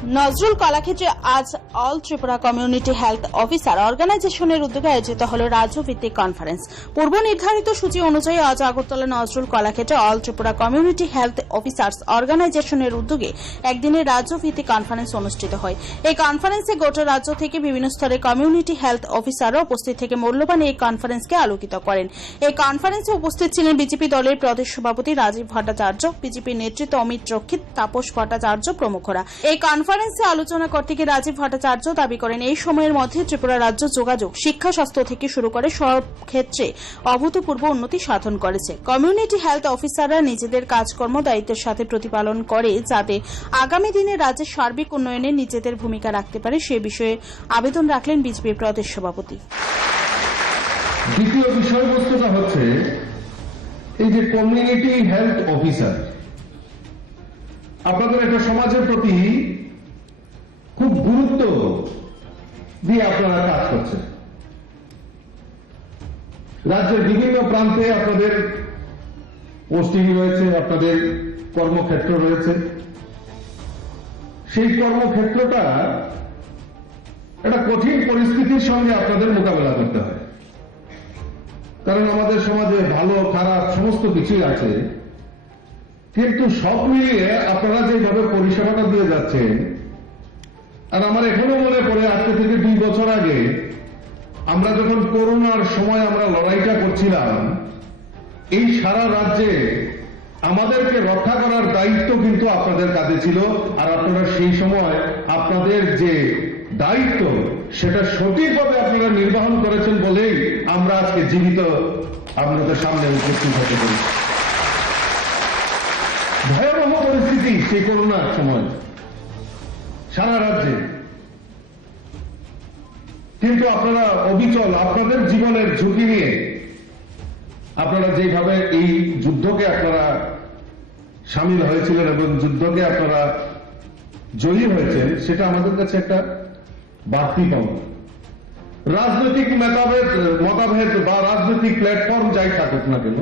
নজরুল কলাক্ষেত্রে আজ all Tripura community health officer অর্গানাইজেশনের উদ্যোগে আয়োজিত হল রাজ্য ভিত্তিক কনফারেন্স। পূর্ব নির্ধারিত সূচি অনুযায়ী আজ আগরতলা নজরুল কলাক্ষেত্রে all Tripura community health officers অর্গানাইজেশনের উদ্যোগে একদিনের রাজ্য ভিত্তিক কনফারেন্স অনুষ্ঠিত হয়। এই কনফারেন্সে গোটা রাজ্য থেকে বিভিন্ন স্তরের কমিউনিটি হেলথ অফিসাররা উপস্থিত থেকে মূল্যবান এই কনফারেন্সকে আলোকিত করেন। এই কনফারেন্সে উপস্থিত ছিলেন বিজেপি দলের প্রদেশ সভাপতি রাজীব ভট্টাচার্য, বিজেপি নেতৃত্ব অমিত রক্ষিত, তাপস ভট্টাচার্য প্রমুখরা। এই কনফারেন্সে আলোচনা করতে গিয়ে রাজীব ভট্টাচার্য দাবি করেন, এই সময়ের মধ্যে ত্রিপুরা রাজ্য যোগাযোগ, শিক্ষা, স্বাস্থ্য থেকে শুরু করে সব ক্ষেত্রে অভূতপূর্ব উন্নতি সাধন করেছে। কমিউনিটি হেলথ অফিসাররা নিজেদের কাজকর্ম দায়িত্বের সাথে প্রতিপালন করে যাতে আগামী দিনে রাজ্যের সার্বিক উন্নয়নে নিজেদের ভূমিকা রাখতে পারে সে বিষয়ে আবেদন রাখলেন বিজেপি প্রদেশ সভাপতি। দ্বিতীয় বিষয়বস্তুটা হচ্ছে এই যে কমিউনিটি হেলথ অফিসার, আপনাদের একটা সমাজের প্রতি খুব গুরুত্ব দিয়ে আপনারা কাজ করছেন। রাজ্যের বিভিন্ন প্রান্তে আপনাদের পোস্টিং রয়েছে, আপনাদের কর্মক্ষেত্র রয়েছে। সেই কর্মক্ষেত্রটা একটা কঠিন পরিস্থিতির সঙ্গে আপনাদের মোকাবেলা করতে হয়, কারণ আমাদের সমাজে ভালো খারাপ সমস্ত কিছুই আছে। কিন্তু সব মিলিয়ে আপনারা যেভাবে পরিষেবাটা দিয়ে যাচ্ছেন, আর আমার এখনো মনে পড়ে আজকে থেকে 2 বছর আগে আমরা যখন করোনার সময় আমরা লড়াইটা করছিলাম, এই সারা রাজ্যে আমাদেরকে রক্ষা করার দায়িত্ব কিন্তু আপনাদের কাছে ছিল। আর আপনারা সেই সময় আপনাদের যে দায়িত্ব সেটা সঠিকভাবে আপনারা নির্বাহন করেছেন বলেই আমরা আজকে জীবিত আপনাদের সামনে উপস্থিত হতে পারি। ভয়াবহ পরিস্থিতি সেই করোনার সময় সারা রাজ্যে, কিন্তু আপনারা অবিচল আপনাদের জীবনের ঝুঁকি নিয়ে আপনারা যেভাবে এই যুদ্ধকে আপনারা সামিল হয়েছিলেন এবং যুদ্ধকে আপনারা জয়ী হয়েছেন, সেটা আমাদের কাছে একটা বাড়তি পাওয়া। রাজনৈতিক মতভেদ বা রাজনৈতিক প্ল্যাটফর্ম যাই থাকুক না কেন,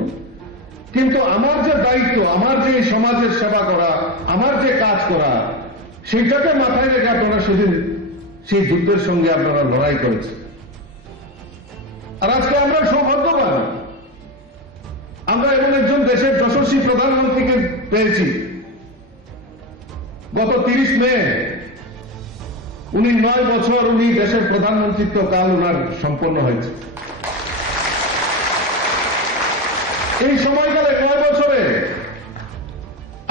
কিন্তু আমার যে দায়িত্ব, আমার যে সমাজের সেবা করা, আমার যে কাজ করা, সেইটাকে মাথায় রেখে আপনারা সেদিন সেই যুদ্ধের সঙ্গে আপনারা লড়াই করেছেন। আর আজকে আমরা সৌভাগ্যবান, আমরা এমন একজন দেশের যশস্বী প্রধানমন্ত্রীকে পেয়েছি। গত 30 মে উনি 9 বছর উনি দেশের প্রধানমন্ত্রিত্ব কাল ওনার সম্পন্ন হয়েছে। এই সময়কালে 9 বছরে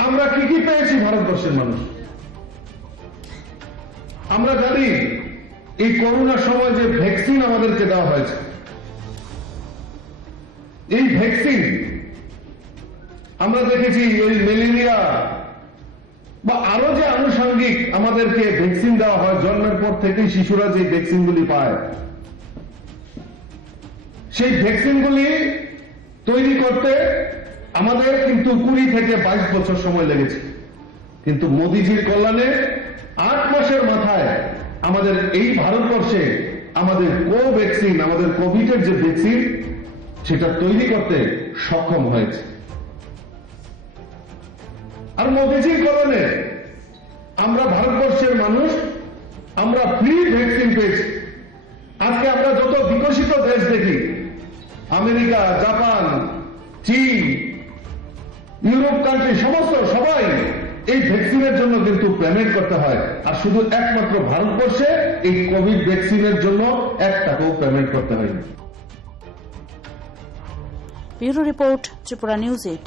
আমরা কি কি পেয়েছি ভারতবর্ষের মানুষ? আমরা জানি এই করোনার সময় যে ভ্যাকসিন আমাদেরকে দেওয়া হয়েছে, এই ভ্যাকসিন আমরা দেখেছি ওই ম্যালেরিয়া বা আরো যে আনুষঙ্গিক আমাদেরকে ভ্যাকসিন দেওয়া হয়, জন্মের পর থেকেই শিশুরা যে ভ্যাকসিনগুলি পায়, সেই ভ্যাকসিনগুলি তৈরি করতে আমাদের কিন্তু 20 থেকে 22 বছর সময় লেগেছে। কিন্তু মোদিজির কল্যাণে 8 মাসের মাথায় আমাদের এই ভারতবর্ষে আমাদের কোভ্যাক্সিন, আমাদের কোভিডের যে ভ্যাকসিন, সেটা তৈরি করতে সক্ষম হয়েছে। আর মোদিজির কল্যাণে আমরা ভারতবর্ষের মানুষ আমরা ফ্রি ভ্যাকসিন পেয়েছি। আজকে আমরা যত বিকশিত দেশ দেখি, আমেরিকা, জাপান, চীন, ইউরোপ কান্ট্রি, সমস্ত সবাই এই ভ্যাকসিনের জন্য কিন্তু পেমেন্ট করতে হয়। আর শুধু একমাত্র ভারতবর্ষে এই কোভিড ভ্যাকসিনের জন্য 1 টাকাও পেমেন্ট করতে হয়নি। Bureau report, Tripura news 8।